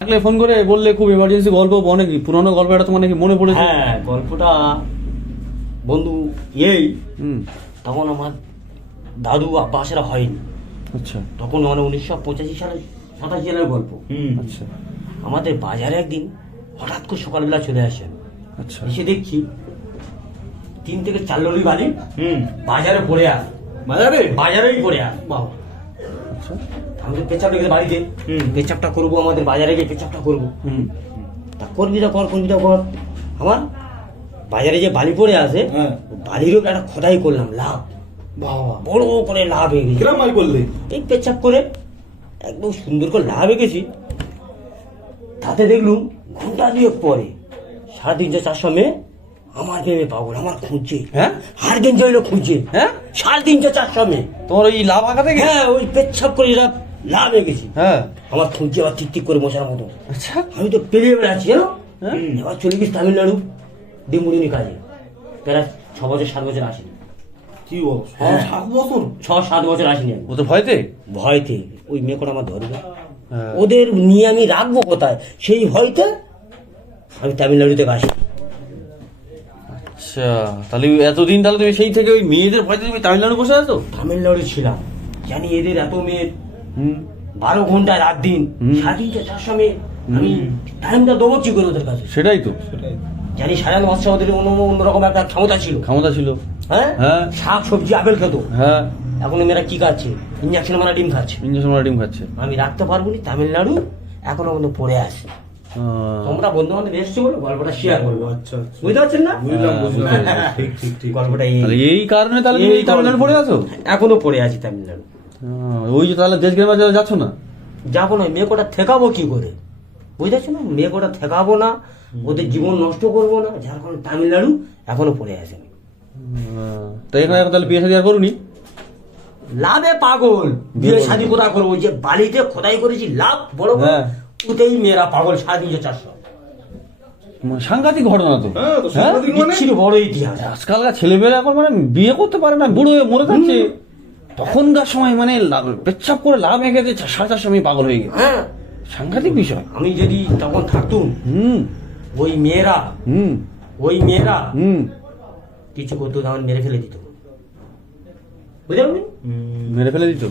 থাকলে ফোন করে বললে খুব এমার্জেন্সি গল্প অনেক পুরোনো গল্প একটা তোমার নাকি মনে পড়েছে? হ্যাঁ গল্পটা বন্ধু এই হুম। তখন আমার দাদু আব্বাসেরা হয়নি। আচ্ছা। তখন মানে উনিশশো পঁচাশি সালে সাতাশি সালের গল্প। আচ্ছা। আমাদের বাজারে একদিন হঠাৎ করে সকালবেলা চলে আসেন আচ্ছা। এসে দেখছি তিন থেকে চার লরি বালি হুম। বাজারে পড়ে আস বাজারে? বাজারেই পড়ে আস বাবা আমি তো পেচাপ রেখে বাড়িতে। পেচাপটা করব আমাদের বাজারে গিয়ে পেচাপটা করব। তা করবি না কর করবি কর। আমার বাজারে যে বালি পড়ে আসে হ্যাঁ। বালিরও একটা খোদাই করলাম লাভ। বাবা। বড় করে লাভ হয়ে গেছে। মাল করলে এই পেচাপ করে একদম সুন্দর করে লাভ গেছি। তাতে দেখলুম ঘণ্টা দিয়ে পরে সাড়ে তিনশো চারশো মেয়ে আমার প্রেমে পাগল আমার খুঁজছে। হ্যাঁ? হার দিন জয়লো খুঁজছে। হ্যাঁ? সাড়ে তিনশো চারশো মেয়ে। তোমার ওই লাভ আঁকা থেকে হ্যাঁ ওই পেচ্ছাপ করে লাভ হয়ে গেছি হ্যাঁ। আমার খুঁজছে আবার ঠিক করে মশার মতো। আচ্ছা। আমি তো পেরিয়ে বেড়াচ্ছি জানো? হ্যাঁ? এবার চলে গেছি তামিলনাড়ু ডিমুড়িনি কাজে। প্রায় ছ বছর সাত বছর আসিনি। কি বল? হ্যাঁ। সাত বছর? ছ সাত বছর আসিনি ও তো ভয়তে? ভয়তে। ওই মেয়েকটা আমার ধরবে। হ্যাঁ। ওদের নিয়ে আমি রাখব কোথায়? সেই ভয়তে আমি তামিলনাড়ুতে আসি আচ্ছা তাহলে এতদিন তাহলে তুমি সেই থেকে ওই মেয়েদের ভয়তে তুমি তামিলনাড়ু বসে আছো? তামিলনাড়ু ছিলাম। জানি এদের এত মেয়ে বারো ঘণ্টা রাত দিন। সাড়ে চারশো মেয়ে আমি টাইমটা দেবো কি করে ওদের কাছে? সেটাই তো জানি সাড়ে মাসে ওদের অন্য অন্যরকম একটা ক্ষমতা ছিল। ক্ষমতা ছিল। হ্যাঁ? হ্যাঁ। শাক সবজি আপেল খেত। হ্যাঁ। এখন মেয়েরা কি খাচ্ছে? ইঞ্জেকশন মারা ডিম খাচ্ছে। ইঞ্জেকশন মারা ডিম খাচ্ছে। আমি রাখতে পারব না তামিলনাড়ু এখনও কিন্তু পড়ে আছে। তোমরা বন্ধু বান্ধব এসছো বলে গল্পটা শেয়ার করব। আচ্ছা আচ্ছা। বুঝতে পারছেন না? বুঝলাম হ্যাঁ, বুঝলাম। ঠিক ঠিক ঠিক। গল্পটা এই কারণে তাহলে এই তামিলনাড়ু পড়ে আছো? এখনও পড়ে আছি তামিলনাড়ু। ওই যে তাহলে দেশ গ্রামে যাচ্ছ না? যাব না মেয়ে কোটা ঠেকাবো কি করে? বুঝতে পারছ না? মেয়ে কোটা ঠেকাবো না ওদের জীবন নষ্ট করব না যার কারণে তামিলনাড়ু এখনও পড়ে আছে আমি। আহ, এখানে তাহলে বিয়ে শাদী আর করুনি? লাভে পাগল। বিয়ে শাদি কোথায় করব? ওই যে বালিতে খোদাই করেছি লাভ বড় বড়, হ্যাঁ। ওতেই মেয়েরা পাগল সাড়ে তিনশো চারশো। মানে সাংঘাতিক ঘটনা তো। হ্যাঁ হ্যাঁ? সাংঘাতিক মানে? বিচ্ছিরি বড় ইতিহাস। আজকালকার ছেলেমেয়েরা এখন মানে বিয়ে করতে পারে না বুড়ো হয়ে মরে যাচ্ছে। তখনকার সময় মানে লাভ- পেচ্ছাপ করে লাভ এঁকে দিয়ে সাড়ে চারশো আমি পাগল হয়ে গেছে। হ্যাঁ। সাংঘাতিক বিষয়। আমি যদি তখন থাকতুম হুম। ওই মেয়েরা হুম। ওই মেয়েরা হুম। কিছু করতো তখন মেরে ফেলে দিত। পারলি মেরে ফেলে দিত।